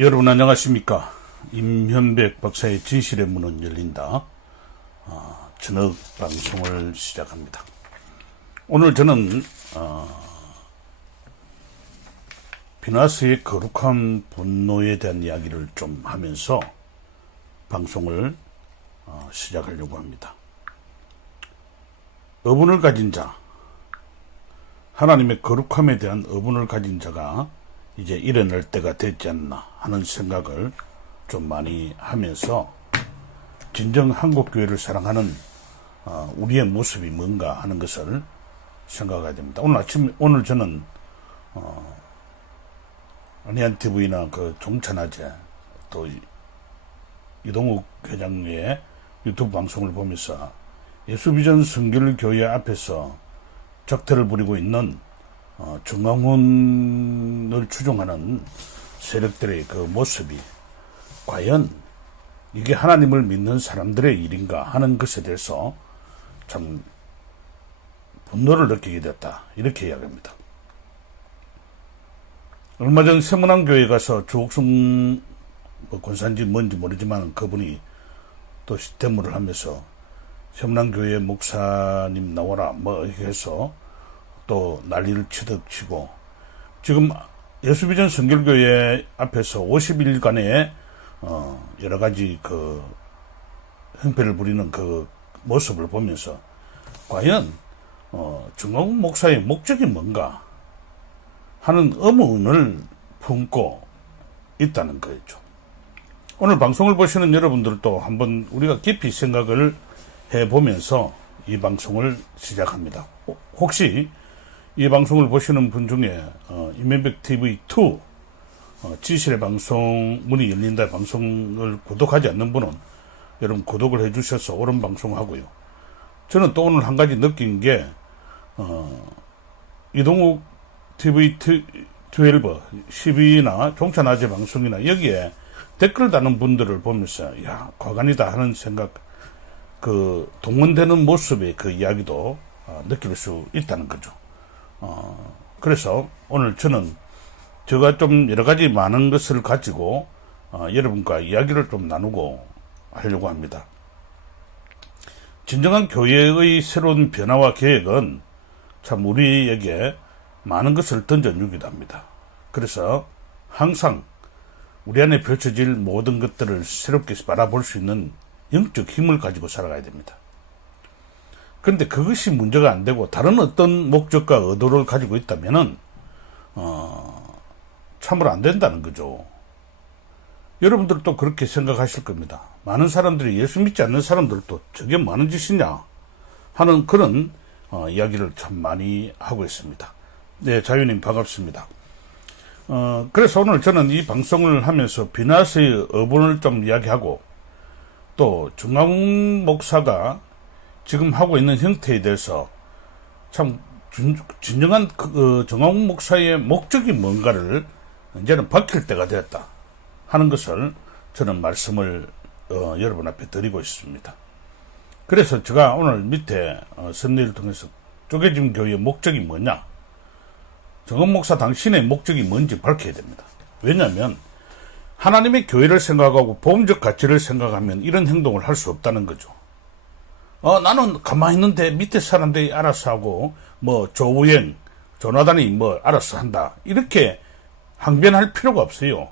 여러분 안녕하십니까. 임현백 박사의 진실의 문은 열린다. 저녁 방송을 시작합니다. 오늘 저는 비나스의 거룩한 분노에 대한 이야기를 좀 하면서 방송을 시작하려고 합니다. 어분을 가진 자, 하나님의 거룩함에 대한 어분을 가진 자가 이제 일어날 때가 됐지 않나 하는 생각을 좀 많이 하면서 진정 한국교회를 사랑하는 우리의 모습이 뭔가 하는 것을 생각하게 됩니다. 오늘 저는 안희안TV나 그 종찬아재 또 이동욱 회장의 유튜브 방송을 보면서 예수비전 성결교회 앞에서 적태를 부리고 있는 정광훈을 추종하는 세력들의 그 모습이 과연 이게 하나님을 믿는 사람들의 일인가 하는 것에 대해서 참 분노를 느끼게 됐다, 이렇게 이야기합니다. 얼마 전 세문안교회 가서 조옥성 권사인지 뭔지 모르지만 그분이 또 대모를 하면서 세문안교회 목사님 나와라 뭐 이렇게 해서 또 난리를 치덕치고, 지금 예수비전 성결교회 앞에서 50일간의 여러 가지 그 행패를 부리는 그 모습을 보면서 과연 정광훈 목사의 목적이 뭔가 하는 의문을 품고 있다는 거죠. 오늘 방송을 보시는 여러분들도 한번 우리가 깊이 생각을 해보면서 이 방송을 시작합니다. 혹시 이 방송을 보시는 분 중에 임현백 TV2 진실의 방송 문이 열린다 방송을 구독하지 않는 분은 여러분 구독을 해주셔서 옳은 방송하고요. 저는 또 오늘 한 가지 느낀 게 이동욱 TV12, 12나 종찬아재 방송이나 여기에 댓글 다는 분들을 보면서 야, 과간이다 하는 생각, 그 동원되는 모습의 그 이야기도 느낄 수 있다는 거죠. 그래서 오늘 저는 제가 좀 여러 가지 많은 것을 가지고 여러분과 이야기를 좀 나누고 하려고 합니다. 진정한 교회의 새로운 변화와 계획은 참 우리에게 많은 것을 던져주기도 합니다. 그래서 항상 우리 안에 펼쳐질 모든 것들을 새롭게 바라볼 수 있는 영적 힘을 가지고 살아가야 됩니다. 그런데 그것이 문제가 안 되고 다른 어떤 목적과 의도를 가지고 있다면은 참으로 안 된다는 거죠. 여러분들도 그렇게 생각하실 겁니다. 많은 사람들이 예수 믿지 않는 사람들도 저게 뭐 하는 짓이냐 하는 그런 이야기를 참 많이 하고 있습니다. 네, 자유님 반갑습니다. 그래서 오늘 저는 이 방송을 하면서 비나스의 어분을 좀 이야기하고 또 정광훈 목사가 지금 하고 있는 형태에 대해서 참 진정한 정광훈 목사의 목적이 뭔가를 이제는 밝힐 때가 되었다 하는 것을 저는 말씀을 여러분 앞에 드리고 있습니다. 그래서 제가 오늘 밑에 썸네일을 통해서 쪼개진 교회의 목적이 뭐냐, 정광훈 목사 당신의 목적이 뭔지 밝혀야 됩니다. 왜냐하면 하나님의 교회를 생각하고 복음적 가치를 생각하면 이런 행동을 할 수 없다는 거죠. 나는 가만히 있는데 밑에 사람들이 알아서 하고, 뭐, 조우영, 조나단이 뭐, 알아서 한다. 이렇게 항변할 필요가 없어요.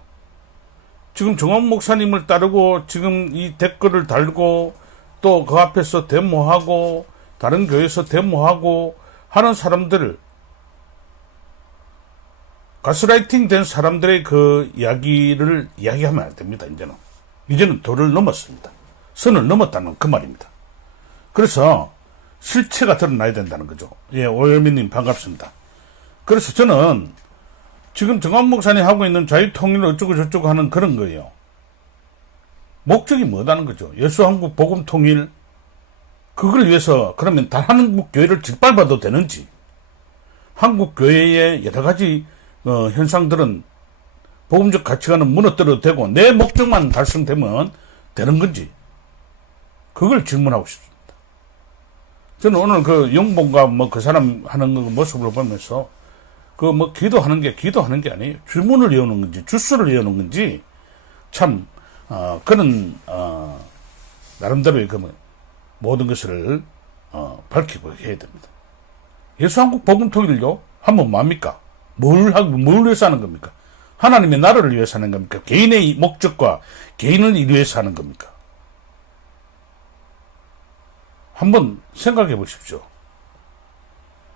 지금 정광훈 목사님을 따르고, 지금 이 댓글을 달고, 또 그 앞에서 데모하고, 다른 교회에서 데모하고 하는 사람들, 가스라이팅 된 사람들의 그 이야기를 이야기하면 안 됩니다, 이제는 도를 넘었습니다. 선을 넘었다는 그 말입니다. 그래서 실체가 드러나야 된다는 거죠. 예, 오열민님 반갑습니다. 그래서 저는 지금 정광훈 목사님 하고 있는 자유통일 어쩌고 저쩌고 하는 그런 거예요. 목적이 뭐다는 거죠. 예수한국 복음통일, 그걸 위해서 그러면 단 한국교회를 짓밟아도 되는지, 한국교회의 여러 가지 현상들은 복음적 가치관은 무너뜨려도 되고 내 목적만 달성되면 되는 건지, 그걸 질문하고 싶습니다. 저는 오늘 그 용봉과 뭐 그 사람 하는 그 모습을 보면서 그 뭐 기도하는 게 아니에요. 주문을 이어놓은 건지 주스를 이어놓은 건지 참, 그런, 나름대로의 그 모든 것을, 밝히고 해야 됩니다. 예수한국 복음통일요? 하면 뭡니까? 뭘 위해서 하는 겁니까? 하나님의 나라를 위해서 하는 겁니까? 개인의 목적과 개인을 위해서 하는 겁니까? 한번 생각해 보십시오.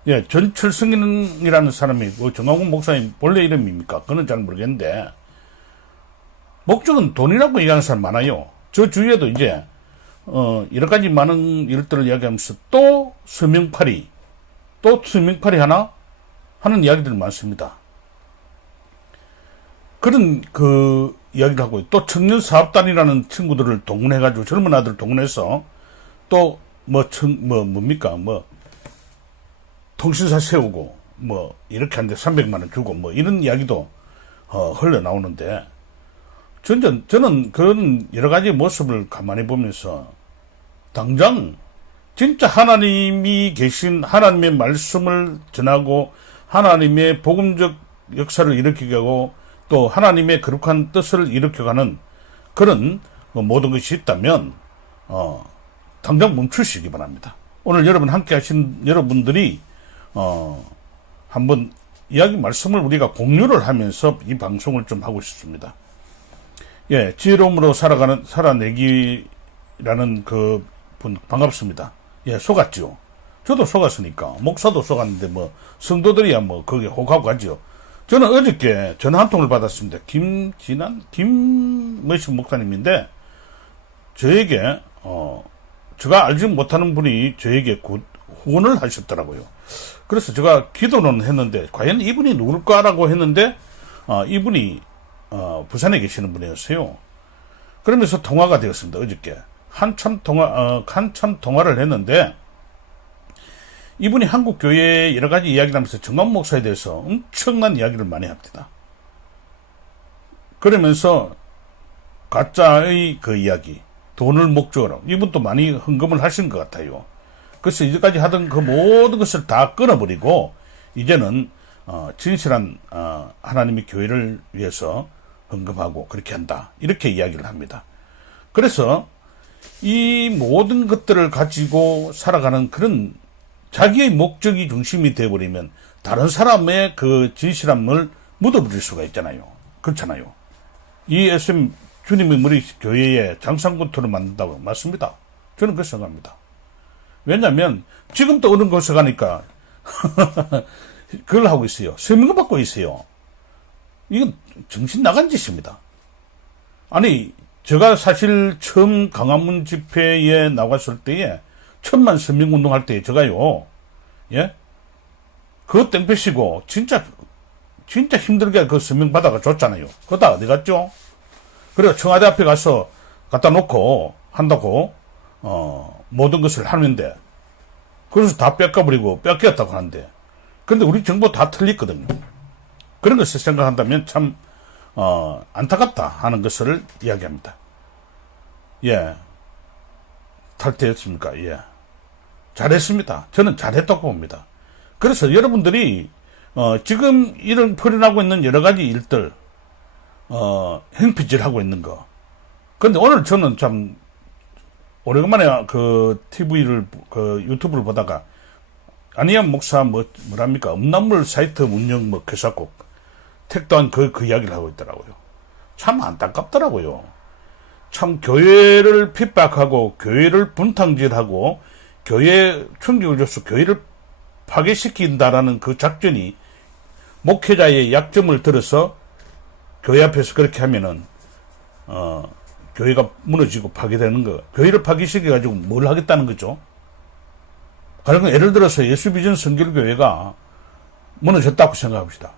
예, 전철승이라는 사람이 정광훈 목사님 본래 이름입니까? 그건 잘 모르겠는데 목적은 돈이라고 얘기하는 사람 많아요. 저 주위에도 이제 여러 가지 많은 일들을 이야기하면서 또 서명팔이 하나 하는 이야기들이 많습니다. 그런 그 이야기를 하고 또 청년사업단이라는 친구들을 동원해가지고 젊은 아들 동원해서 또 뭡니까 통신사 세우고 이렇게 하는데 300만 원 주고 이런 이야기도 흘러나오는데 저는 그런 여러 가지 모습을 가만히 보면서 당장 진짜 하나님이 계신 하나님의 말씀을 전하고 하나님의 복음적 역사를 일으키게 하고 또 하나님의 거룩한 뜻을 일으켜가는 그런 모든 것이 있다면 당장 멈추시기 바랍니다. 오늘 여러분 함께 하신 여러분들이 한번 이야기 말씀을 우리가 공유를 하면서 이 방송을 좀 하고 싶습니다. 예, 지혜로움으로 살아내기라는 그 분 반갑습니다. 예, 속았죠. 저도 속았으니까 목사도 속았는데 성도들이야 거기에 혹하고 가죠. 저는 어저께 전화 한 통을 받았습니다. 김머신 목사님인데 저에게 제가 알지 못하는 분이 저에게 후원을 하셨더라고요. 그래서 제가 기도는 했는데 과연 이분이 누굴까라고 했는데 이분이 부산에 계시는 분이었어요. 그러면서 통화가 되었습니다. 어저께 한참 통화를 했는데 이분이 한국 교회의 여러 가지 이야기를 하면서 정광훈 목사에 대해서 엄청난 이야기를 많이 합니다. 그러면서 가짜의 그 이야기, 돈을 목적으로 이분도 많이 헌금을 하신 것 같아요. 그래서 이제까지 하던 그 모든 것을 다 끊어버리고 이제는 진실한 하나님의 교회를 위해서 헌금하고 그렇게 한다. 이렇게 이야기를 합니다. 그래서 이 모든 것들을 가지고 살아가는 그런 자기의 목적이 중심이 되어버리면 다른 사람의 그 진실함을 묻어버릴 수가 있잖아요. 그렇잖아요. 이 SM 주님의 머리 교회에 장상군토를 만든다고 맞습니다. 저는 그렇게 생각합니다. 왜냐하면 지금도 어느 곳에 가니까 그걸 하고 있어요. 서명을 받고 있어요. 이건 정신 나간 짓입니다. 아니 제가 사실 처음 광화문 집회에 나갔을 때에 1000만 서명운동 할 때 제가요, 예? 그거 땡볕이고, 진짜 힘들게 그 서명 받아가 줬잖아요. 그거 다 어디 갔죠? 그래서 청와대 앞에 가서 갖다 놓고 한다고, 모든 것을 하는데, 그래서 다 뺏겼다고 하는데, 근데 우리 정보 다 틀렸거든요. 그런 것을 생각한다면 참, 안타깝다 하는 것을 이야기합니다. 예. 탈퇴했습니까? 예. 잘했습니다. 저는 잘했다고 봅니다. 그래서 여러분들이 지금 이런 벌어나고 있는 여러 가지 일들 행피질하고 있는 거. 근데 오늘 저는 참 오래간만에 그 TV를 유튜브를 보다가 안희암 목사 뭐랍니까? 음란물 사이트 운영 교사국 택도한 그 이야기를 하고 있더라고요. 참 안타깝더라고요. 참 교회를 핍박하고 교회를 분탕질하고 교회에 충격을 줘서 교회를 파괴시킨다라는 그 작전이 목회자의 약점을 들어서 교회 앞에서 그렇게 하면은 교회가 무너지고 파괴되는 거. 교회를 파괴시켜가지고 뭘 하겠다는 거죠? 그러니까 예를 들어서 예수비전 선결교회가 무너졌다고 생각합시다.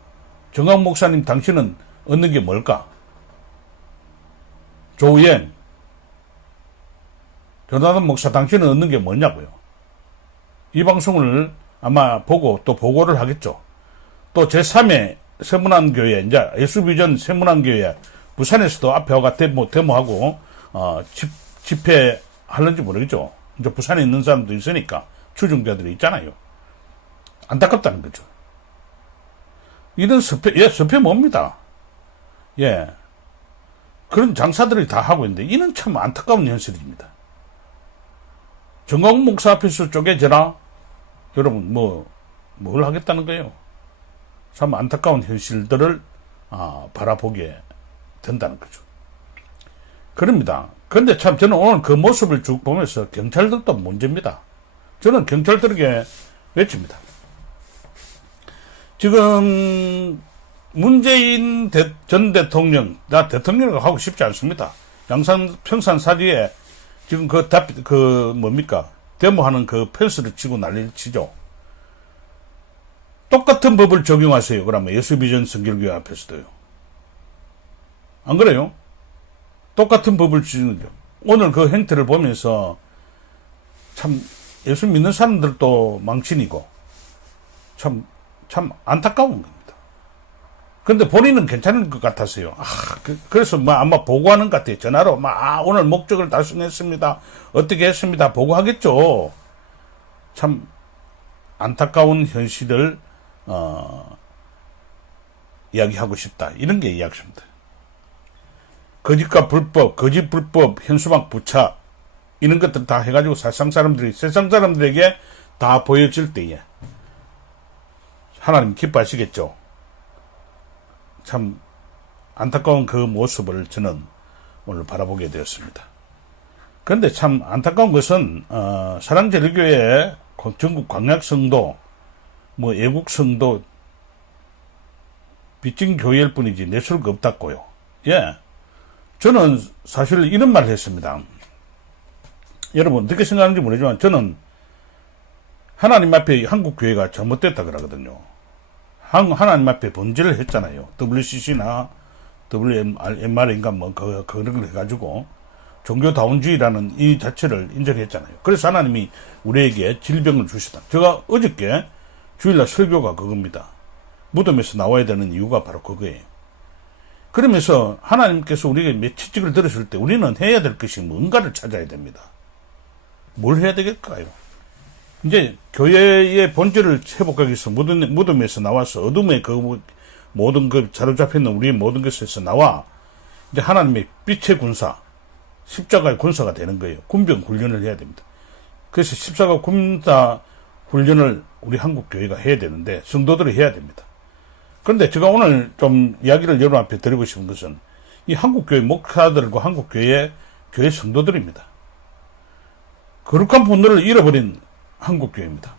정광훈 목사님 당신은 얻는 게 뭘까? 조우yen, 조나단 목사 당신은 얻는 게 뭐냐고요. 이 방송을 아마 보고 또 보고를 하겠죠. 또 제3회 세문안교회, 이제 예수비전 세문안교회 부산에서도 앞에 와가 데모하고 집회하는지 모르겠죠. 이제 부산에 있는 사람도 있으니까 추종자들이 있잖아요. 안타깝다는 거죠. 이런 섭회 뭡니다. 예. 그런 장사들이 다 하고 있는데 이는 참 안타까운 현실입니다. 정광훈 목사 앞에서 쪼개져라? 여러분 뭘 하겠다는 거예요? 참 안타까운 현실들을 바라보게 된다는 거죠. 그럽니다. 근데 참 저는 오늘 그 모습을 쭉 보면서 경찰들도 문제입니다. 저는 경찰들에게 외칩니다. 지금 문재인 전 대통령, 나 대통령이라고 하고 싶지 않습니다. 양산 평산사리에 지금 데모하는 그 펜스를 치고 난리를 치죠. 똑같은 법을 적용하세요. 그러면 예수비전 성결교회 앞에서도요. 안 그래요? 똑같은 법을 지는 거. 오늘 그 행태를 보면서 참 예수 믿는 사람들도 망신이고 참 안타까운 겁니다. 근데 본인은 괜찮은 것 같았어요. 그래서 아마 보고하는 것 같아요. 전화로 오늘 목적을 달성했습니다. 어떻게 했습니다. 보고하겠죠. 참 안타까운 현실을 이야기하고 싶다. 이런 게 이야기입니다. 거짓과 불법, 거짓 불법, 현수막 부착 이런 것들 다 해가지고 세상 사람들에게 다 보여질 때에 하나님 기뻐하시겠죠. 참 안타까운 그 모습을 저는 오늘 바라보게 되었습니다. 그런데 참 안타까운 것은 사랑제일교회 전국 광약성도 애국성도 빚진 교회일 뿐이지 내수가 없다고요. 예, 저는 사실 이런 말을 했습니다. 여러분 어떻게 생각하는지 모르지만 저는 하나님 앞에 한국교회가 잘못됐다 그러거든요. 하나님 앞에 번제를 했잖아요. WCC나 WMR인가 그런 걸 해가지고 종교다운주의라는 이 자체를 인정했잖아요. 그래서 하나님이 우리에게 질병을 주시다. 제가 어저께 주일날 설교가 그겁니다. 무덤에서 나와야 되는 이유가 바로 그거예요. 그러면서 하나님께서 우리에게 채찍을 들으실 때 우리는 해야 될 것이 뭔가를 찾아야 됩니다. 뭘 해야 되겠을까요? 이제 교회의 본질을 회복하기 위해서 무덤에서 나와서 어둠의 그 모든 그 사로잡혀 있는 우리의 모든 것에서 나와 이제 하나님의 빛의 군사, 십자가의 군사가 되는 거예요. 군병 훈련을 해야 됩니다. 그래서 십자가 군사 훈련을 우리 한국 교회가 해야 되는데 성도들이 해야 됩니다. 그런데 제가 오늘 좀 이야기를 여러분 앞에 드리고 싶은 것은 이 한국 교회 목사들과 한국 교회 성도들입니다. 거룩한 분노를 잃어버린 한국교회입니다.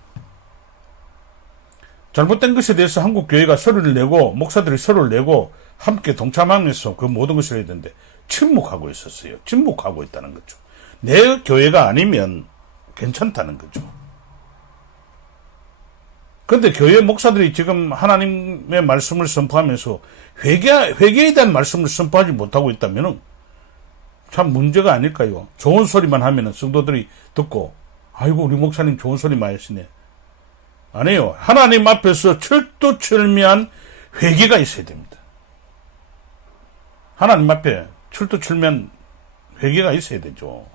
잘못된 것에 대해서 한국교회가 소리를 내고 목사들이 소리를 내고 함께 동참하면서 그 모든 것을 해야 되는데 침묵하고 있었어요. 침묵하고 있다는 거죠. 내 교회가 아니면 괜찮다는 거죠. 그런데 교회 목사들이 지금 하나님의 말씀을 선포하면서 회개에 대한 말씀을 선포하지 못하고 있다면 참 문제가 아닐까요? 좋은 소리만 하면 성도들이 듣고 아이고 우리 목사님 좋은 소리 많이 하시네. 아니에요. 하나님 앞에서 철두철미한 회개가 있어야 됩니다. 하나님 앞에 철두철미한 회개가 있어야 되죠.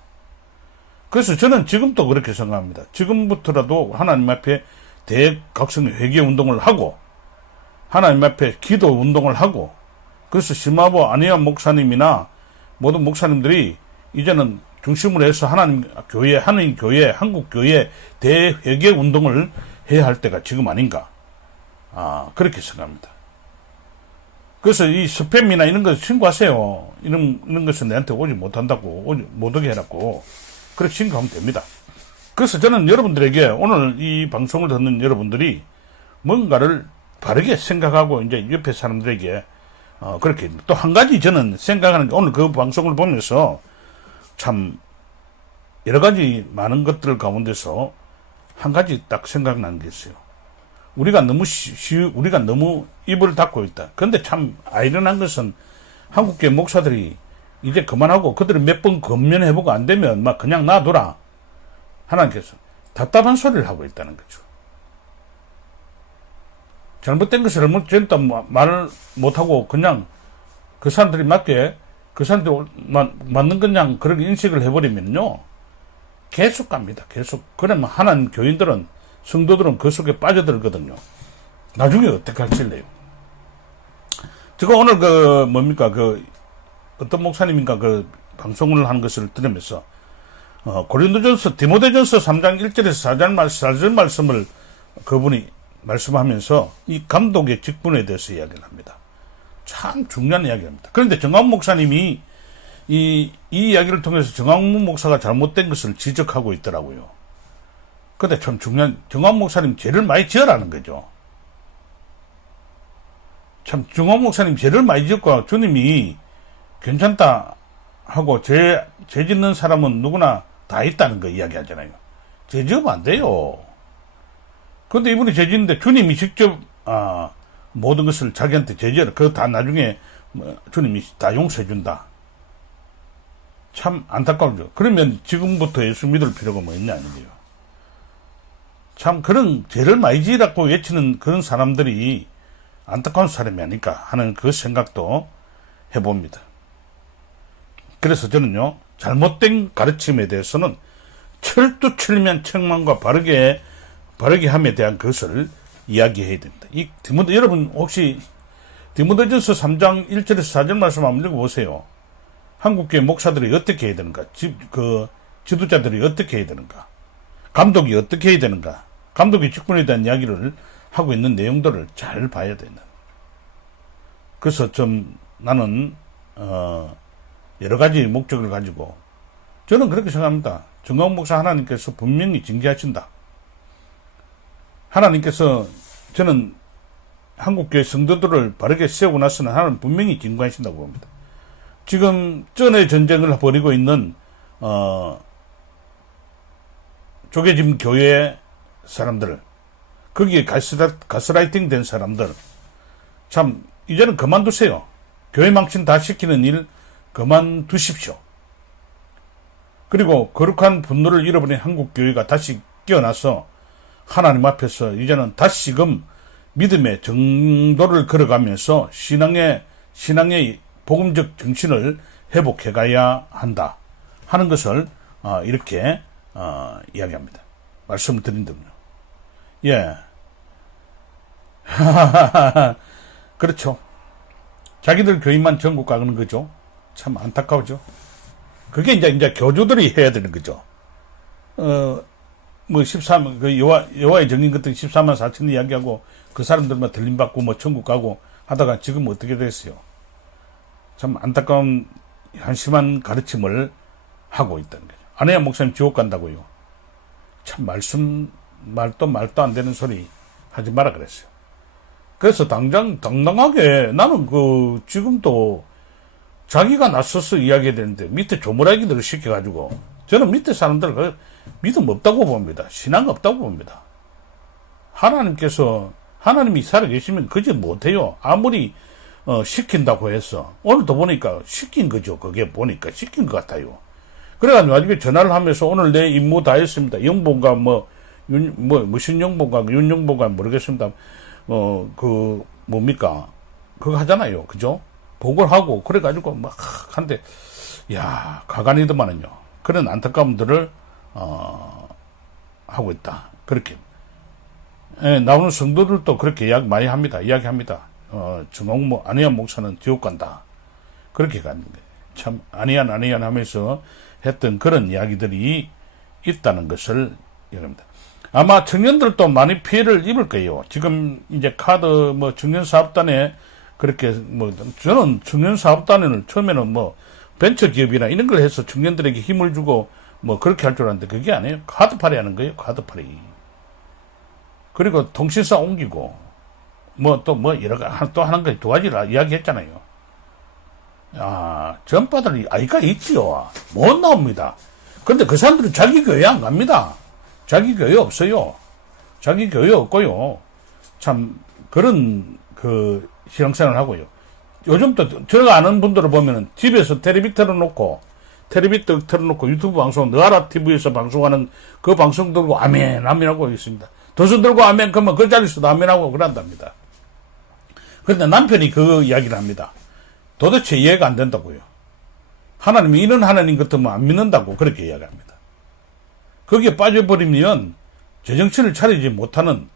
그래서 저는 지금도 그렇게 생각합니다. 지금부터라도 하나님 앞에 대각성의 회개 운동을 하고 하나님 앞에 기도 운동을 하고 그래서 심화보 안희환 목사님이나 모든 목사님들이 이제는 중심으로 해서 하나님 교회, 한국 교회 대회개 운동을 해야 할 때가 지금 아닌가. 그렇게 생각합니다. 그래서 이 스팸이나 이런 거 신고하세요. 이런 것은 내한테 오지 못한다고, 못 오게 해놨고, 그렇게 신고하면 됩니다. 그래서 저는 여러분들에게 오늘 이 방송을 듣는 여러분들이 뭔가를 바르게 생각하고 이제 옆에 사람들에게 그렇게 또 한 가지 저는 생각하는 게 오늘 그 방송을 보면서 참 여러 가지 많은 것들 가운데서 한 가지 딱 생각나는 게 있어요. 우리가 너무 입을 닫고 있다. 그런데 참 아이러니한 것은 한국교회 목사들이 이제 그만하고 그들을 몇 번 건면해보고 안 되면 막 그냥 놔둬라. 하나님께서 답답한 소리를 하고 있다는 거죠. 잘못된 것을 잘못됐다 말을 못하고 그냥 그 사람들이 맞게 그 사람들만 맞는 그냥 그런 인식을 해버리면요. 계속 갑니다. 계속. 그러면 하나님 교인들은 성도들은 그 속에 빠져들거든요. 나중에 어떻게 할지 몰라요. 제가 오늘 어떤 목사님인가 그 방송을 한 것을 들으면서 고린도전서 디모데전서 3장 1절에서 4절 말씀을 그분이 말씀하면서 이 감독의 직분에 대해서 이야기를 합니다. 참 중요한 이야기입니다. 그런데 정광훈 목사님이 이 이야기를 통해서 정광훈 목사가 잘못된 것을 지적하고 있더라고요. 근데 참 중요한, 정광훈 목사님 죄를 많이 지으라는 거죠. 참 정광훈 목사님 죄를 많이 지었고 주님이 괜찮다 하고 죄 짓는 사람은 누구나 다 있다는 거 이야기하잖아요. 죄 지으면 안 돼요. 근데 이분이 죄 짓는데 주님이 직접 모든 것을 자기한테 죄 지어라. 그거 다 나중에 주님이 다 용서해 준다. 참 안타까우죠. 그러면 지금부터 예수 믿을 필요가 뭐 있냐 아니에요. 참 그런 죄를 많이 지으라고 외치는 그런 사람들이 안타까운 사람이 아닐까 하는 그 생각도 해봅니다. 그래서 저는요, 잘못된 가르침에 대해서는 철두철미한 책망과 바르게 함에 대한 것을 이야기해야 됩니다. 여러분 혹시 디모데전서 3장 1절에서 4절 말씀 한번 읽어보세요. 한국교회 목사들이 어떻게 해야 되는가? 지도자들이 어떻게 해야 되는가? 감독이 어떻게 해야 되는가? 감독의 직분에 대한 이야기를 하고 있는 내용들을 잘 봐야 된다. 그래서 나는 여러 가지 목적을 가지고 저는 그렇게 생각합니다. 정광훈 목사 하나님께서 분명히 징계하신다. 하나님께서 저는 한국교회 성도들을 바르게 세우고 나서는 하나님 분명히 징계하신다고 봅니다. 지금 전에 전쟁을 벌이고 있는 쪼개짐 교회 사람들, 거기에 가스라이팅 된 사람들, 참 이제는 그만두세요. 교회 망신 다 시키는 일 그만두십시오. 그리고 거룩한 분노를 잃어버린 한국교회가 다시 깨어나서 하나님 앞에서 이제는 다시금 믿음의 정도를 걸어가면서 신앙의 복음적 정신을 회복해가야 한다 하는 것을 이렇게 이야기합니다. 말씀을 드린다면요. 예. 그렇죠. 자기들 교인만 전국 가는 거죠. 참 안타까우죠. 그게 이제 교주들이 해야 되는 거죠. 뭐 13, 여호와의 정인 같은 14만 4천 이야기하고 그 사람들만 들림받고 뭐 천국 가고 하다가 지금 어떻게 됐어요? 참 안타까운 한심한 가르침을 하고 있다는 거죠. 아내야 목사님 지옥 간다고요. 참 말도 안 되는 소리 하지 마라 그랬어요. 그래서 당당하게 나는 지금도 자기가 나서서 이야기해야 되는데 밑에 조물아기들을 시켜가지고 저는 밑에 사람들 믿음 없다고 봅니다. 신앙 없다고 봅니다. 하나님이 살아계시면 그지 못해요. 아무리 시킨다고 해서 오늘도 보니까 시킨 거죠. 그게 보니까 시킨 것 같아요. 그래가지고 나중에 전화를 하면서 오늘 내 임무 다 했습니다. 영봉가 무슨 영봉가 윤영봉가 모르겠습니다. 뭡니까 그거 하잖아요. 그죠? 보고를 하고 그래가지고 막 한데 야 가관이더만은요. 그런 안타까움들을 하고 있다. 그렇게 나오는 성도들도 그렇게 이야기합니다. 안희안 목사는 지옥 간다. 그렇게 갔는데 참 안희안 하면서 했던 그런 이야기들이 있다는 것을 얘기합니다. 아마 청년들도 많이 피해를 입을 거예요. 지금 이제 청년사업단에 그렇게 저는 청년사업단을 처음에는 벤처기업이나 이런 걸 해서 청년들에게 힘을 주고 그렇게 할 줄 알았는데 그게 아니에요. 카드팔이 하는 거예요. 카드팔이. 그리고 통신사 옮기고 또 하는 거 두 가지를 이야기했잖아요. 전파들이 아이가 있지요. 못 나옵니다. 그런데 그 사람들은 자기 교회 안 갑니다. 자기 교회 없어요. 자기 교회 없고요. 참 그런 신앙생활을 하고요. 요즘도 제가 아는 분들을 보면은 집에서 텔레비 틀어놓고 유튜브 방송 너아라 TV에서 방송하는 그 방송 들고 아멘 하고 있습니다. 도서 들고 아멘 그러면 그 자리에서도 아멘하고 그런답니다. 그런데 남편이 그 이야기를 합니다. 도대체 이해가 안 된다고요. 하나님이 이런 하나님 같으면 안 믿는다고 그렇게 이야기합니다. 거기에 빠져버리면 제정신을 차리지 못하는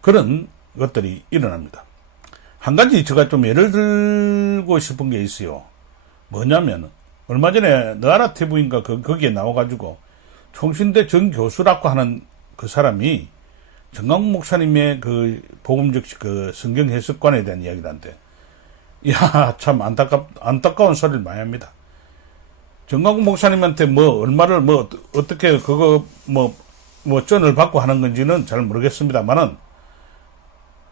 그런 것들이 일어납니다. 한 가지 제가 좀 예를 들고 싶은 게 있어요. 뭐냐면, 얼마 전에 너아라 TV인가 거기에 나와가지고, 총신대 전 교수라고 하는 그 사람이 정광훈 목사님의 그 복음적 그 성경 해석관에 대한 이야기를 한대. 야, 참 안타까운 소리를 많이 합니다. 정광훈 목사님한테 뭐, 얼마를 뭐, 어떻게 그거 뭐, 전을 받고 하는 건지는 잘 모르겠습니다만은,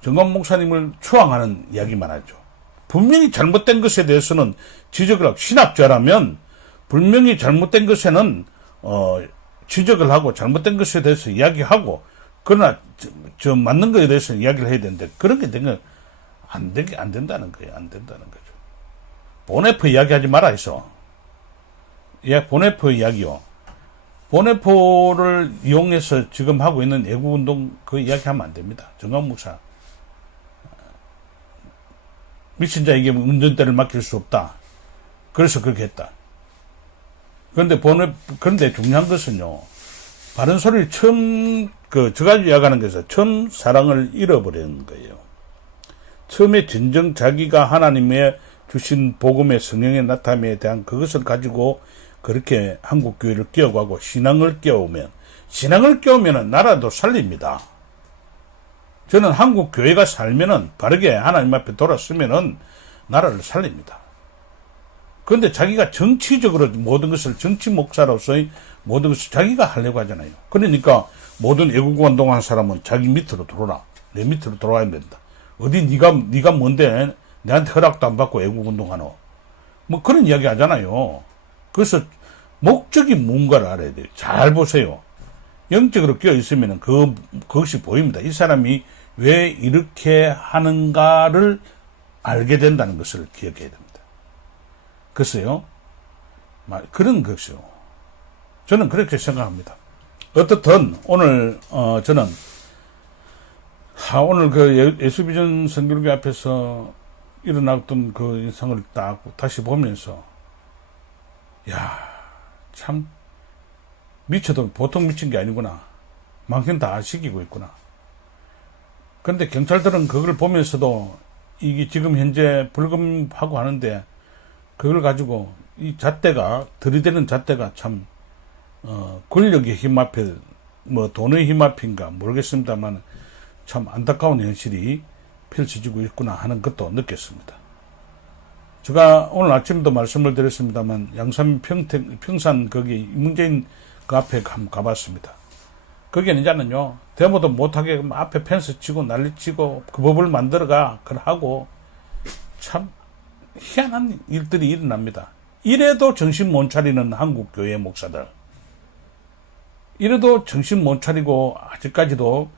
정광훈 목사님을 추앙하는 이야기만 하죠. 분명히 잘못된 것에 대해서는 지적을 하고, 신학자라면, 분명히 잘못된 것에는, 지적을 하고, 잘못된 것에 대해서 이야기하고, 그러나, 맞는 것에 대해서 이야기를 해야 되는데, 그런 게 되면, 안 된다는 거예요. 안 된다는 거죠. 보네포 이야기하지 말아 있어. 보네포 이야기요. 보네포를 이용해서 지금 하고 있는 애국운동 그 이야기하면 안 됩니다. 정광훈 목사. 미친 자에게 운전대를 맡길 수 없다. 그래서 그렇게 했다. 그런데 중요한 것은요. 바른 소리를 처음, 저가 이야기하는 것에서 처음 사랑을 잃어버리는 거예요. 처음에 진정 자기가 하나님의 주신 복음의 성령의 나타남에 대한 그것을 가지고 그렇게 한국교회를 끼워가고 신앙을 끼우면 나라도 살립니다. 저는 한국교회가 살면은 바르게 하나님 앞에 돌았으면은 나라를 살립니다. 그런데 자기가 정치적으로 모든 것을 정치 목사로서의 모든 것을 자기가 하려고 하잖아요. 그러니까 모든 애국운동한 사람은 자기 밑으로 들어오라. 내 밑으로 들어와야 된다. 어디 네가 뭔데 내한테 허락도 안 받고 애국운동하노. 뭐 그런 이야기 하잖아요. 그래서 목적이 뭔가를 알아야 돼요. 잘 보세요. 영적으로 끼어있으면 그것이 보입니다. 이 사람이 왜 이렇게 하는가를 알게 된다는 것을 기억해야 됩니다. 글쎄요. 그런 것이요. 저는 그렇게 생각합니다. 어떻든 오늘 저는 오늘 그 예수비전 선교회 앞에서 일어났던 그 인상을 딱 다시 보면서 참 미쳐도 보통 미친 게 아니구나. 많긴 다 시키고 있구나. 그런데 경찰들은 그걸 보면서도 이게 지금 현재 불금하고 하는데 그걸 가지고 이 잣대가 들이대는 잣대가 참 권력의 힘 앞에 뭐 돈의 힘 앞인가 모르겠습니다만 참 안타까운 현실이 펼쳐지고 있구나 하는 것도 느꼈습니다. 제가 오늘 아침도 말씀을 드렸습니다만 양산 평산 거기 문재인 그 앞에 한번 가봤습니다. 거기는 이제는요 데모도 못하게 앞에 펜스 치고 난리치고 그 법을 만들어가 하고 참 희한한 일들이 일어납니다. 이래도 정신 못 차리는 한국 교회 목사들, 이래도 정신 못 차리고 아직까지도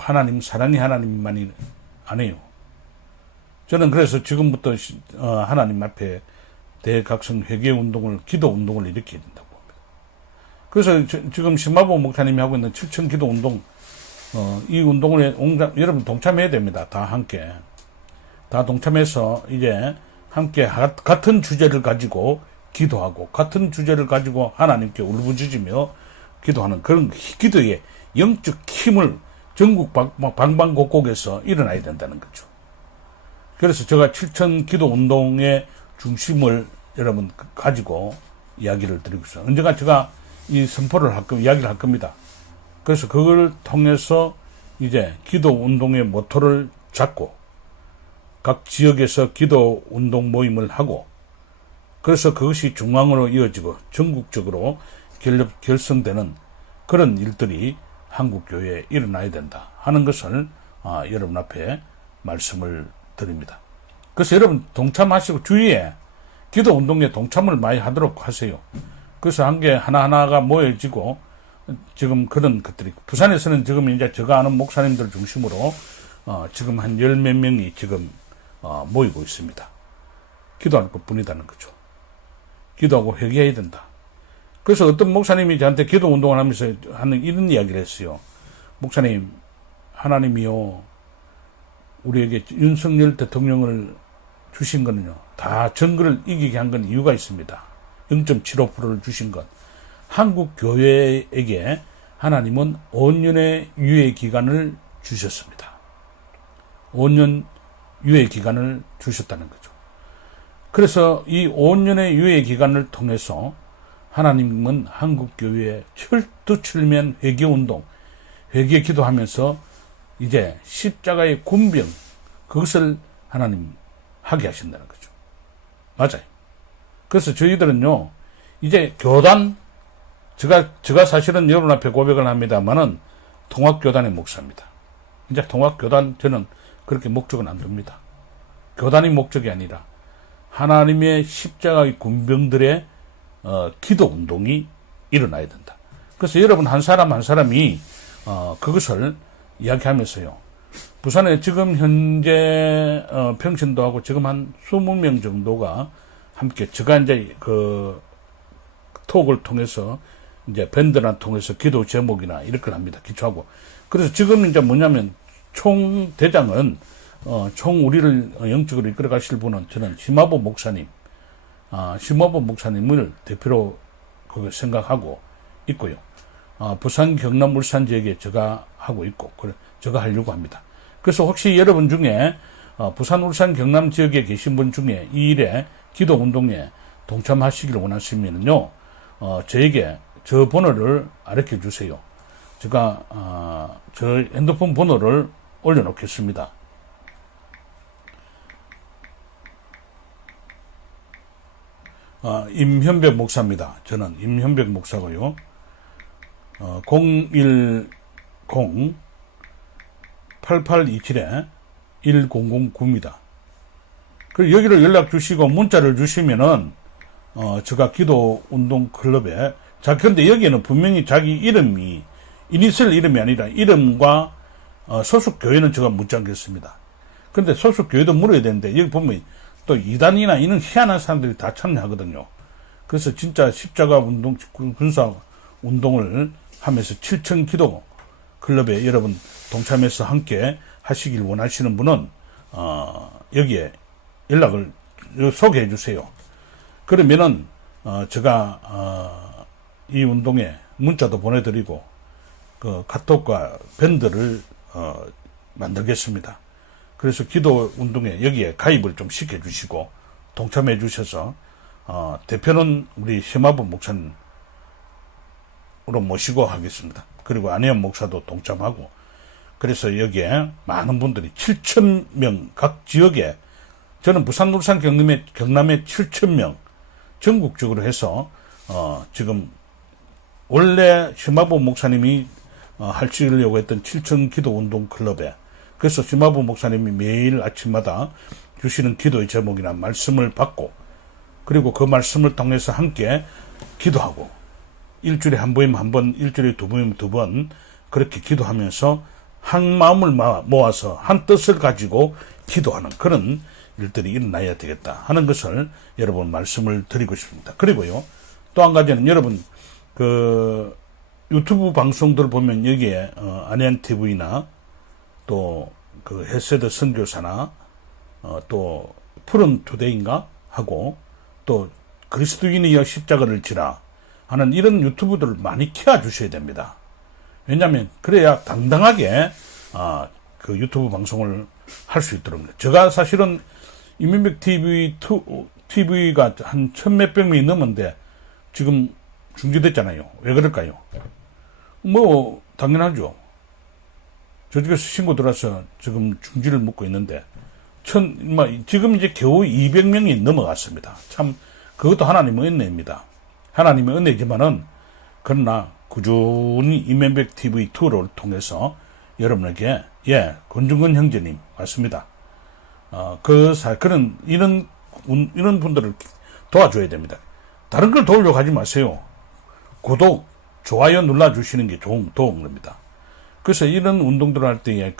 하나님 사랑의 하나님만이 안 해요. 저는 그래서 지금부터 하나님 앞에 대각성 회개 운동을, 기도 운동을 일으켜야 된다고 봅니다. 그래서 지금 신마보 목사님이 하고 있는 7천 기도 운동, 이 운동을 여러분 동참해야 됩니다. 다 함께. 다 동참해서 이제 함께 같은 주제를 가지고 기도하고 같은 주제를 가지고 하나님께 울부짖으며 기도하는 그런 기도의 영적 힘을 전국 방방곡곡에서 일어나야 된다는 거죠. 그래서 제가 7천 기도 운동의 중심을 여러분 가지고 이야기를 드리고 있어요. 언젠가 제가 이 선포를 이야기를 할 겁니다. 그래서 그걸 통해서 이제 기도 운동의 모토를 잡고 각 지역에서 기도 운동 모임을 하고 그래서 그것이 중앙으로 이어지고 전국적으로 결성되는 그런 일들이 한국교회에 일어나야 된다 하는 것을 여러분 앞에 말씀을 드립니다. 그래서 여러분 동참하시고 주위에 기도 운동에 동참을 많이 하도록 하세요. 그래서 한 개 하나하나가 모여지고 지금 그런 것들이 부산에서는 지금 이제 제가 아는 목사님들 중심으로 지금 한 10몇 명이 지금 모이고 있습니다. 기도할 것뿐이라는 거죠. 기도하고 회개해야 된다. 그래서 어떤 목사님이 저한테 기도 운동을 하면서 하는 이런 이야기를 했어요. 목사님, 하나님이요, 우리에게 윤석열 대통령을 주신 거는요, 다 선거를 이기게 한 건 이유가 있습니다. 0.75%를 주신 것. 한국 교회에게 하나님은 5년의 유예 기간을 주셨습니다. 5년 유예 기간을 주셨다는 거죠. 그래서 이 5년의 유예 기간을 통해서 하나님은 한국교회의 철두철미한 회개운동, 회개 기도하면서 이제 십자가의 군병, 그것을 하나님 하게 하신다는 거죠. 맞아요. 그래서 저희들은요, 이제 교단, 제가 사실은 여러분 앞에 고백을 합니다만은 통합교단의 목사입니다. 이제 통합교단, 저는 그렇게 목적은 안 둡니다. 교단이 목적이 아니라 하나님의 십자가의 군병들의 기도 운동이 일어나야 된다. 그래서 여러분 한 사람 한 사람이 그것을 이야기하면서요. 부산에 지금 현재 평신도하고 지금 한 20명 정도가 함께 제가 이제 그 톡을 통해서 이제 밴드나 통해서 기도 제목이나 이런 걸 합니다. 기초하고. 그래서 지금 이제 뭐냐면 총 대장은 총 우리를 영적으로 이끌어 가실 분은 저는 심화보 목사님, 심화보 목사님을 대표로 그걸 생각하고 있고요. 부산, 경남, 울산 지역에 제가 하고 있고, 제가 하려고 합니다. 그래서 혹시 여러분 중에 부산, 울산, 경남 지역에 계신 분 중에 이 일에 기도 운동에 동참하시기를 원하시면요, 저에게 저 번호를 알려 주세요. 제가 저 핸드폰 번호를 올려놓겠습니다. 임현벽 목사입니다. 저는 임현벽 목사고요. 010-8827-1009입니다. 그리고 여기로 연락 주시고 문자를 주시면은 제가 기도 운동 클럽에 그런데 여기에는 분명히 자기 이름이 이니셜 이름이 아니라 이름과 소속 교회는 제가 묻지 않겠습니다. 그런데 소속 교회도 물어야 되는데 여기 보면 또 이단이나 이런 희한한 사람들이 다 참여하거든요. 그래서 진짜 십자가 운동, 군사 운동을 하면서 7천 기도 클럽에 여러분 동참해서 함께 하시길 원하시는 분은 여기에 연락을 소개해 주세요. 그러면은 제가 이 운동에 문자도 보내드리고 그 카톡과 밴드를 만들겠습니다. 그래서 기도 운동에 여기에 가입을 좀 시켜주시고 동참해 주셔서 대표는 우리 심화부 목사님으로 모시고 하겠습니다. 그리고 안혜연 목사도 동참하고 그래서 여기에 많은 분들이 7,000명 각 지역에 저는 부산, 울산, 경남에 7,000명 전국적으로 해서 지금 원래 심화부 목사님이 하시려고 했던 7천 기도 운동 클럽에 그래서 심화부 목사님이 매일 아침마다 주시는 기도의 제목이나 말씀을 받고 그리고 그 말씀을 통해서 함께 기도하고 일주일에 한 번이면 한 번, 일주일에 두 번이면 두 번 그렇게 기도하면서 한 마음을 모아서 한 뜻을 가지고 기도하는 그런 일들이 일어나야 되겠다 하는 것을 여러분 말씀을 드리고 싶습니다. 그리고요 또 한 가지는 여러분 그 유튜브 방송들 보면 여기에 안혜연 TV나 또 그 헤세드 선교사나 또 푸른 투데이인가 하고 또 그리스도인이여 십자가를 지라 하는 이런 유튜브들을 많이 키워 주셔야 됩니다. 왜냐하면 그래야 당당하게 그 유튜브 방송을 할 수 있도록. 제가 사실은 이민백 TV가 한 1,000몇백 명이 넘었는데 지금 중지됐잖아요. 왜 그럴까요? 뭐 당연하죠. 저쪽에서 신고 들어와서 지금 중지를 묻고 있는데 지금 이제 겨우 200명이 넘어갔습니다. 참 그것도 하나님의 은혜입니다. 하나님의 은혜지만은 그러나 꾸준히 이민백 TV2를 통해서 여러분에게 권중근 형제님 맞습니다. 이런 분들을 도와줘야 됩니다. 다른 걸 도우려고 하지 마세요. 구독, 좋아요 눌러주시는 게 좋은 도움입니다. 그래서 이런 운동들을 할 때에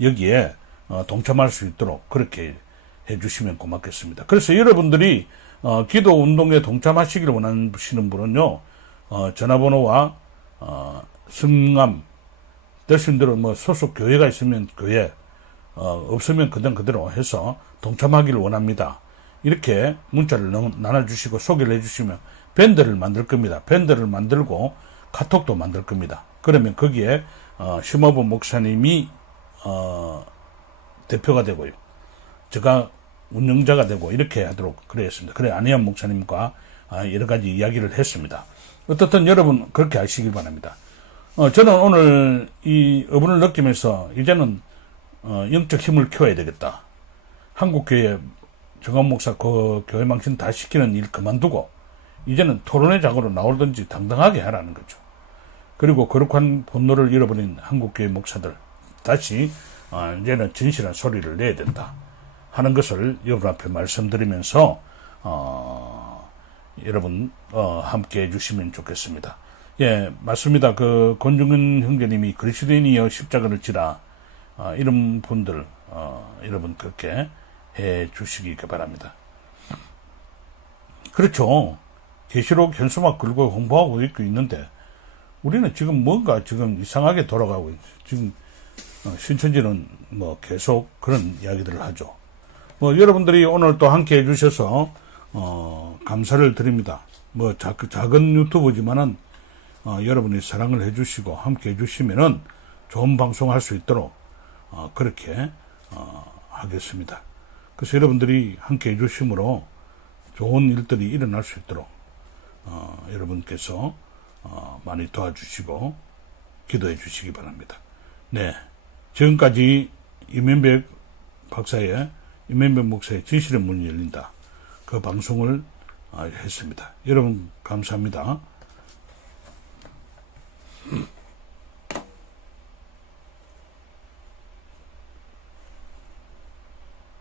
여기에 동참할 수 있도록 그렇게 해주시면 고맙겠습니다. 그래서 여러분들이 기도 운동에 동참하시기를 원하시는 분은요, 전화번호와 성함, 되신 대로 뭐 소속 교회가 있으면 교회, 없으면 그대로 해서 동참하기를 원합니다. 이렇게 문자를 나눠주시고 소개를 해주시면 밴드를 만들 겁니다. 밴드를 만들고 카톡도 만들 겁니다. 그러면 거기에 심화부 목사님이 대표가 되고요. 제가 운영자가 되고 이렇게 하도록 그래 했습니다. 그래 안희연 목사님과 여러 가지 이야기를 했습니다. 어떻든 여러분 그렇게 하시길 바랍니다. 저는 오늘 이 어분을 느끼면서 이제는 영적 힘을 키워야 되겠다. 한국교회 정한 목사 그 교회 망신 다 시키는 일 그만두고 이제는 토론회 장으로 나오든지 당당하게 하라는 거죠. 그리고 거룩한 분노를 잃어버린 한국교회 목사들 다시 이제는 진실한 소리를 내야 된다 하는 것을 여러분 앞에 말씀드리면서 여러분 함께 해주시면 좋겠습니다. 예, 맞습니다. 그 권중근 형제님이 그리스도인이여 십자가를 지라 이런 분들 여러분 그렇게 해 주시기 바랍니다. 그렇죠. 계시록 현수막 걸고 홍보하고 있는데 우리는 지금 뭔가 지금 이상하게 돌아가고 지금 신천지는 뭐 계속 그런 이야기들을 하죠. 뭐 여러분들이 오늘 또 함께 해주셔서 감사를 드립니다. 뭐 작은 유튜브지만은 여러분이 사랑을 해주시고 함께 해주시면은 좋은 방송할 수 있도록 그렇게 하겠습니다. 그래서 여러분들이 함께 해주심으로 좋은 일들이 일어날 수 있도록 여러분께서 많이 도와주시고 기도해 주시기 바랍니다. 네, 지금까지 이면백 목사의 진실의 문이 열린다. 그 방송을 했습니다. 여러분 감사합니다.